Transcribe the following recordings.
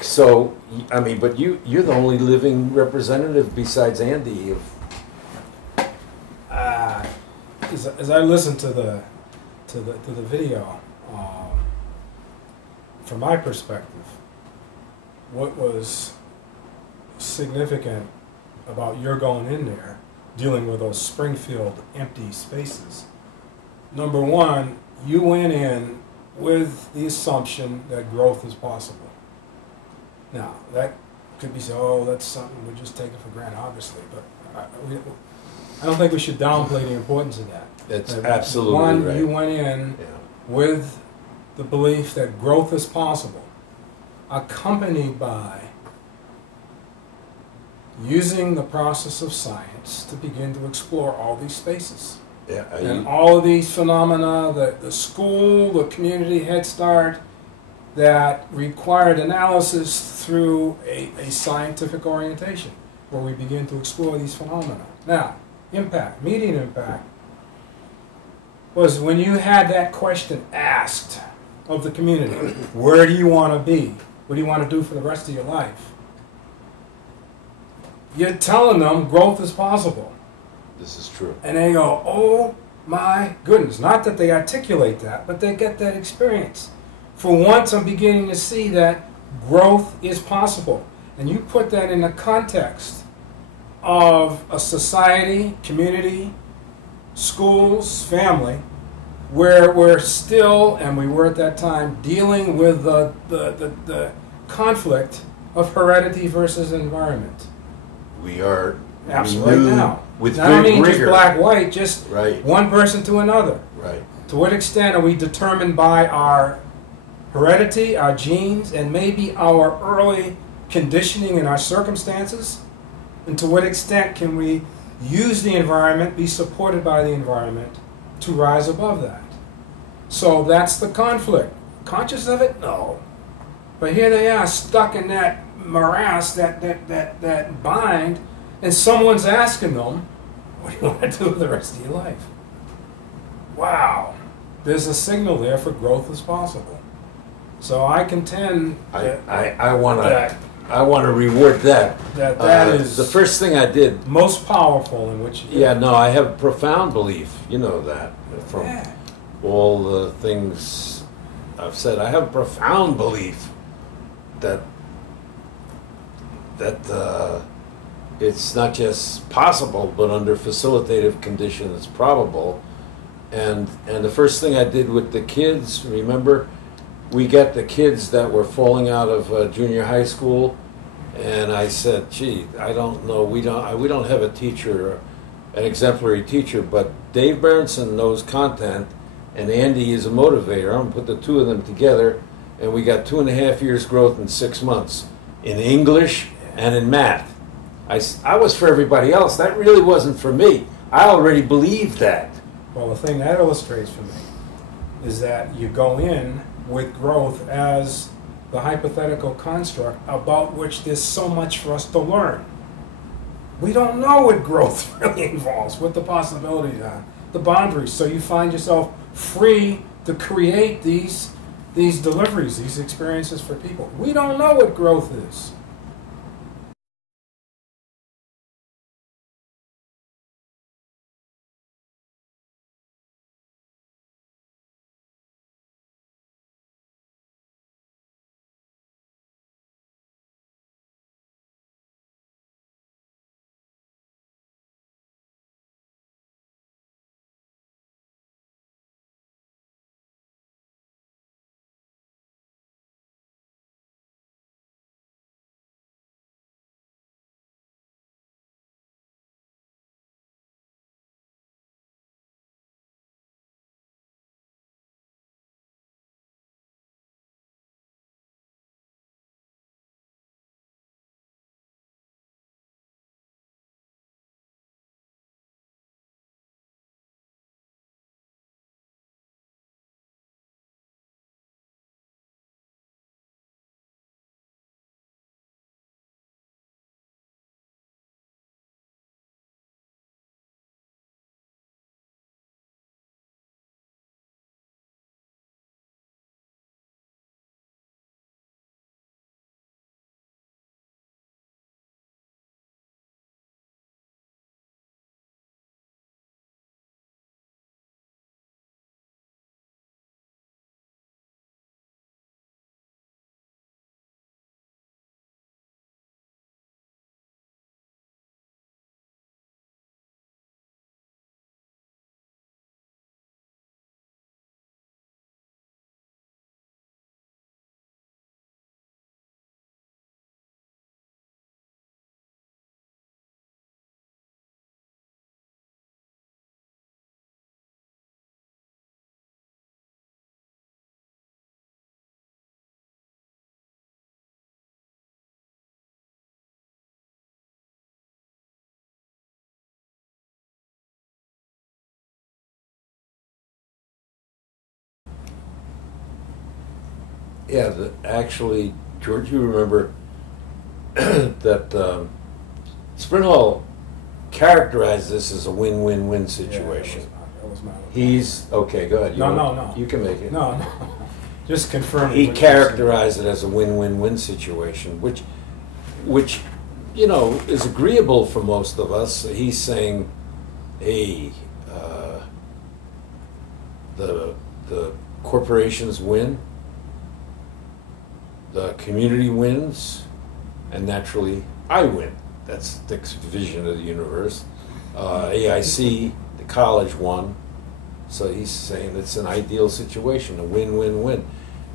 So, I mean, but you're the only living representative besides Andy of, Uh, as I listened to the video, from my perspective, what was significant about your going in there, dealing with those Springfield empty spaces. Number one, you went in with the assumption that growth is possible. Now, that could be said, oh, that's something we're just taking for granted, obviously, but I don't think we should downplay the importance of that. that's That absolutely one, right. you went in Yeah. with the belief that growth is possible, accompanied by using the process of science to begin to explore all these spaces. Yeah, And all of these phenomena, the school, the community head start, that required analysis through a scientific orientation, where we begin to explore these phenomena. Now, impact, immediate impact, was when you had that question asked of the community, where do you want to be? What do you want to do for the rest of your life? You're telling them growth is possible. this is true. And they go, oh my goodness. Not that they articulate that, but they get that experience. For once, I'm beginning to see that growth is possible. And you put that in the context of a society, community, schools, family, where we're still, and we were at that time, dealing with the conflict of heredity versus environment. We are Absolutely right now. with I don't mean just rigor. black, white, just Right, one person to another. right. To what extent are we determined by our heredity, our genes, and maybe our early conditioning and our circumstances? And to what extent can we use the environment, be supported by the environment, to rise above that? So that's the conflict. Conscious of it? No. But here they are, stuck in that morass, that bind, and someone's asking them, what do you want to do with the rest of your life? Wow. There's a signal there for growth is possible. So I contend I want to reward that. that is the first thing I did. most powerful in which you Yeah, no, I have profound belief. You know that from Yeah. all the things I've said. I have profound belief that it's not just possible, but under facilitative conditions, probable. And the first thing I did with the kids, remember, we got the kids that were falling out of junior high school, and I said, "Gee, I don't know. We don't have a teacher, an exemplary teacher, but Dave Berenson knows content, and Andy is a motivator. I'm gonna put the two of them together, and we got 2.5 years growth in 6 months in English and in math. I was for everybody else. That really wasn't for me. I already believed that. Well, the thing that illustrates for me is that you go in with growth as the hypothetical construct about which there's so much for us to learn. We don't know what growth really involves, what the possibilities are, the boundaries. So you find yourself free to create these deliveries, these experiences for people. We don't know what growth is. Yeah, actually, George, you remember that Sprint Hall characterized this as a win-win-win situation. Yeah, that was not He's okay. Go ahead. No. You can make it. No. Just confirming. He what you're saying. characterized it as a win-win-win situation, which you know is agreeable for most of us. He's saying, "Hey, the corporations win, the community wins, and naturally I win." That's Dick's vision of the universe. AIC, the college won. So he's saying it's an ideal situation, a win-win-win.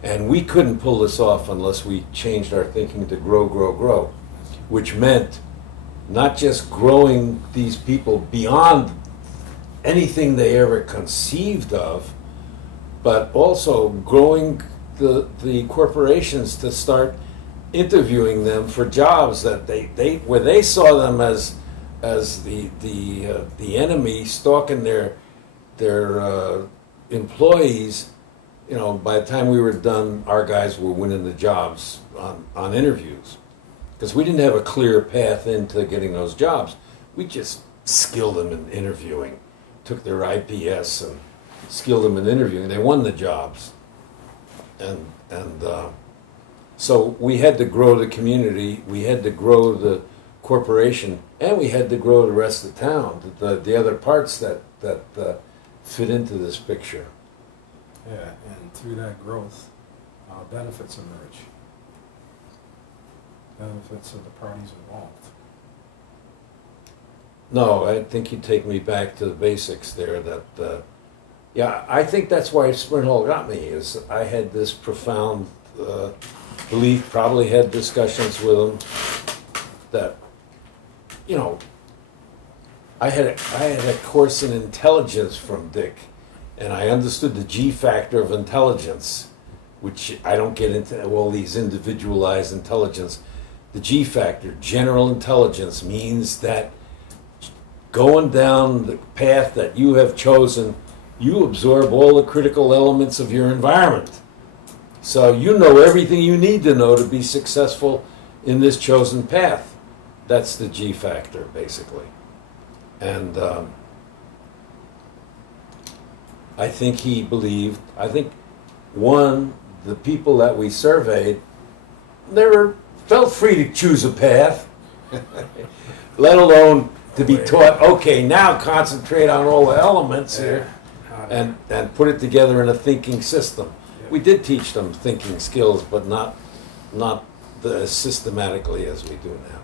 And we couldn't pull this off unless we changed our thinking to grow, grow, grow, which meant not just growing these people beyond anything they ever conceived of, but also growing the corporations to start interviewing them for jobs that where they saw them as the enemy stalking their employees. You know, by the time we were done, our guys were winning the jobs on interviews because we didn't have a clear path into getting those jobs. We just skilled them in interviewing, took their IPS and skilled them in interviewing. They won the jobs, and so we had to grow the community, we had to grow the corporation, and we had to grow the rest of town, the other parts that fit into this picture. Yeah, and through that growth, benefits emerge. Benefits of the parties involved. No, I think you take me back to the basics there. Yeah, I think that's why Sprint Hall got me. Is I had this profound belief. Probably had discussions with him that, you know, I had a course in intelligence from Dick, and I understood the G factor of intelligence, which I don't get into all these individualized intelligence. The G factor, general intelligence, means that going down the path that you have chosen, you absorb all the critical elements of your environment. So you know everything you need to know to be successful in this chosen path. That's the G factor, basically. And I think he believed, the people that we surveyed never felt free to choose a path, let alone to be taught, okay, now concentrate on all the elements here and put it together in a thinking system. We did teach them thinking skills, but not as systematically as we do now.